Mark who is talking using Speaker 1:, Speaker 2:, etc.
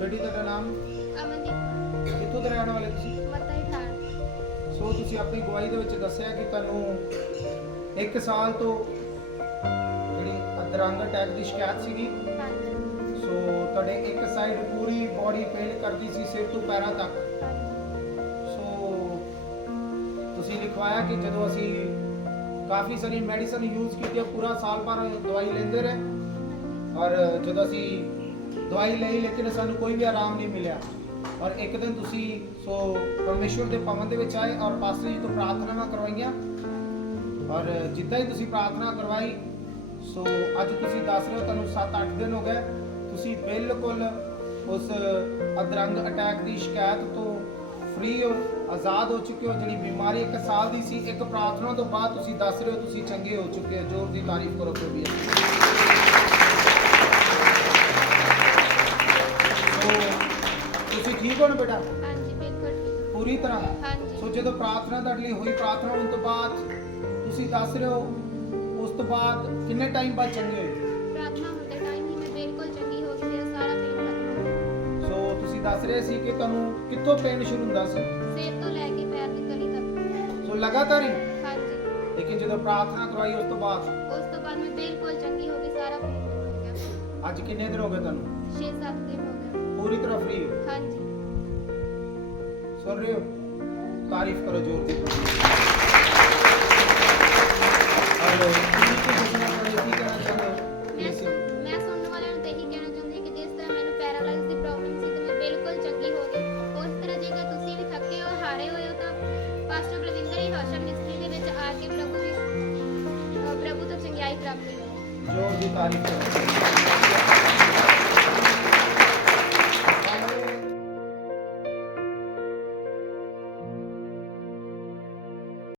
Speaker 1: ਬੇਟੀ ਤੁਹਾਡਾ ਨਾਮ?
Speaker 2: ਅਮਨਦੀਪ
Speaker 1: ਕਿੱਥੋਂ ਦੇ ਰਹਿਣ ਵਾਲੇ ਤੁਸੀਂ?
Speaker 2: ਮਤਾ ਹੀ
Speaker 1: ਸੋ ਤੁਸੀਂ ਆਪਣੀ ਗਵਾਹੀ ਦੇ ਵਿੱਚ ਦੱਸਿਆ ਕਿ ਤੁਹਾਨੂੰ 1 ਸਾਲ ਤੋਂ ਜਿਹੜੀ ਅਧਰੰਗ ਅਟੈਕ ਦੀ ਸ਼ਿਕਾਇਤ ਸੀਗੀ।
Speaker 2: ਹਾਂਜੀ।
Speaker 1: ਸੋ ਤੁਹਾਡੇ ਇੱਕ ਸਾਈਡ ਪੂਰੀ ਬਾਡੀ ਪੇਨ ਕਰਦੀ ਸੀ ਸਿਰ ਤੋਂ ਪੈਰਾਂ ਤੱਕ। ਸੋ ਤੁਸੀਂ ਲਿਖਵਾਇਆ ਕਿ ਜਦੋਂ ਅਸੀਂ ਕਾਫੀ ਸਾਰੀ ਮੈਡੀਸਨ ਯੂਜ਼ ਕੀਤੀ ਪੂਰਾ ਸਾਲ ਭਰ ਦਵਾਈ ਲੈਂਦੇ ਰਹੇ। ਔਰ ਜਦੋਂ ਅਸੀਂ ਦਵਾਈ ਲਈ, ਲੇਕਿਨ ਸਾਨੂੰ ਕੋਈ ਵੀ ਆਰਾਮ ਨਹੀਂ ਮਿਲਿਆ। ਔਰ ਇੱਕ ਦਿਨ ਤੁਸੀਂ, ਸੋ ਪਰਮੇਸ਼ਵਰ ਦੇ ਭਵਨ ਦੇ ਵਿੱਚ ਆਏ ਔਰ ਪਾਸਟਰ ਜੀ ਤੋਂ ਪ੍ਰਾਰਥਨਾਵਾਂ ਕਰਵਾਈਆਂ। ਔਰ ਜਿੱਦਾਂ ਹੀ ਤੁਸੀਂ ਪ੍ਰਾਰਥਨਾ ਕਰਵਾਈ, ਸੋ ਅੱਜ ਤੁਸੀਂ ਦੱਸ ਰਹੇ ਹੋ, ਤੁਹਾਨੂੰ 7-8 ਦਿਨ ਹੋ ਗਏ। ਤੁਸੀਂ ਬਿਲਕੁਲ ਉਸ ਅਦਰੰਗ ਅਟੈਕ ਦੀ ਸ਼ਿਕਾਇਤ ਤੋਂ ਫ੍ਰੀ ਹੋ, ਆਜ਼ਾਦ ਹੋ ਚੁੱਕੇ ਹੋ। ਜਿਹੜੀ ਬਿਮਾਰੀ ਇੱਕ ਸਾਲ ਦੀ ਸੀ, ਇੱਕ ਪ੍ਰਾਰਥਨਾ ਤੋਂ ਬਾਅਦ ਤੁਸੀਂ ਦੱਸ ਰਹੇ ਹੋ, ਤੁਸੀਂ ਚੰਗੇ ਹੋ ਚੁੱਕੇ ਹੋ। ਜ਼ੋਰ ਦੀ ਤਾਰੀਫ ਕਰੋ, ਪ੍ਰਭੂ ਠੀਕ ਹੋ ਨਾ ਬੇਟਾ?
Speaker 2: ਹਾਂਜੀ ਬਿਲਕੁਲ ਠੀਕ
Speaker 1: ਪੂਰੀ ਤਰ੍ਹਾਂ।
Speaker 2: ਹਾਂਜੀ।
Speaker 1: ਸੋ ਜਦੋਂ ਪ੍ਰਾਰਥਨਾ ਤੁਹਾਡੇ ਲਈ ਹੋਈ ਪ੍ਰਾਰਥਨਾ ਹੋਣ ਤੋਂ ਬਾਅਦ ਤੁਸੀਂ ਦੱਸ ਰਹੇ ਹੋ ਉਸ ਤੋਂ ਬਾਅਦ ਕਿੰਨੇ ਟਾਈਮ ਬਾਅਦ ਚੰਗੇ ਹੋਏ?
Speaker 2: ਪ੍ਰਾਰਥਨਾ ਹੁੰਦੇ ਟਾਈਮ ਹੀ ਮੈਂ ਬਿਲਕੁਲ ਚੰਗੀ ਹੋ ਗਈ ਮੇਰਾ ਸਾਰਾ ਪੇਨ ਖਤਮ ਹੋ ਗਿਆ
Speaker 1: ਸੋ ਤੁਸੀਂ ਦੱਸ ਰਹੇ ਸੀ ਕਿ ਤੁਹਾਨੂੰ ਕਿੱਥੋਂ ਪੇਨ ਸ਼ੁਰੂ ਹੁੰਦਾ ਸੀ?
Speaker 2: ਸਿਰ ਤੋਂ ਲੈ ਕੇ ਪੈਰ ਦੀ ਤਲੀ ਤੱਕ।
Speaker 1: ਸੋ ਲਗਾਤਾਰ ਹੀ?
Speaker 2: ਹਾਂਜੀ।
Speaker 1: ਲੇਕਿਨ ਜਦੋਂ ਪ੍ਰਾਰਥਨਾ ਕਰਵਾਈ ਉਸ ਤੋਂ ਬਾਅਦ?
Speaker 2: ਉਸ ਤੋਂ ਬਾਅਦ ਮੈਂ ਬਿਲਕੁਲ ਚੰਗੀ ਹੋ ਗਈ ਸਾਰਾ ਪੇਨ ਦੂਰ ਹੋ ਗਿਆ
Speaker 1: ਅੱਜ ਕਿੰਨੇ ਦਿਨ ਹੋ ਗਏ ਤੁਹਾਨੂੰ?
Speaker 2: 6-7 ਦਿਨ ਹੋ ਗਏ।
Speaker 1: ਪੂਰੀ ਤਰ੍ਹਾਂ ਫ੍ਰੀ ਹੋ
Speaker 2: ਹਾਂਜੀ।
Speaker 1: ਹੋ ਤਾਰੀਫ ਕਰੋ ਜ਼ੋਰ ਦੀ ਹਲੋ ਤੁਸੀਂ ਕੀ ਦੱਸਣਾ ਚਾਹੁੰਦੇ ਹੋ? ਕੀ ਕਹਿਣਾ ਚਾਹੁੰਦੇ ਹੋ
Speaker 2: ਮੈਂ
Speaker 1: ਇਸ-
Speaker 2: ਸੁਣ- ਮੈਂ ਸੁਣਨ ਵਾਲਿਆਂ ਨੂੰ ਤਾਂ ਇਹੀ ਕਹਿਣਾ ਚਾਹੁੰਦੀ ਹਾਂ ਕਿ ਜਿਸ ਤਰ੍ਹਾਂ ਮੈਨੂੰ ਪੈਰਾਲਾਈਜ਼ ਦੀ ਪ੍ਰੋਬਲਮ ਸੀ ਤੇ ਮੈਂ ਬਿਲਕੁਲ ਚੰਗੀ ਹੋ ਗਈ ਉਸ ਤਰ੍ਹਾਂ ਜੇਕਰ ਤੁਸੀਂ ਵੀ ਥੱਕੇ ਹੋ ਹਾਰੇ ਹੋਏ ਹੋ ਤਾਂ ਪਾਸਟਰ ਬਲਵਿੰਦਰ ਹੀ ਹੌਸ਼ਾ ਮਿਸਟਰੀ ਦੇ ਵਿੱਚ ਆ ਕੇ ਪ੍ਰਭੂ ਦੀ ਅਹ ਪ੍ਰਭੂ ਤੋਂ ਚੰਗਿਆਈ ਪ੍ਰਾਪਤ ਕਰੋ
Speaker 1: ਜ਼ੋਰ ਦੀ ਤਾਰੀਫ ਕਰੋ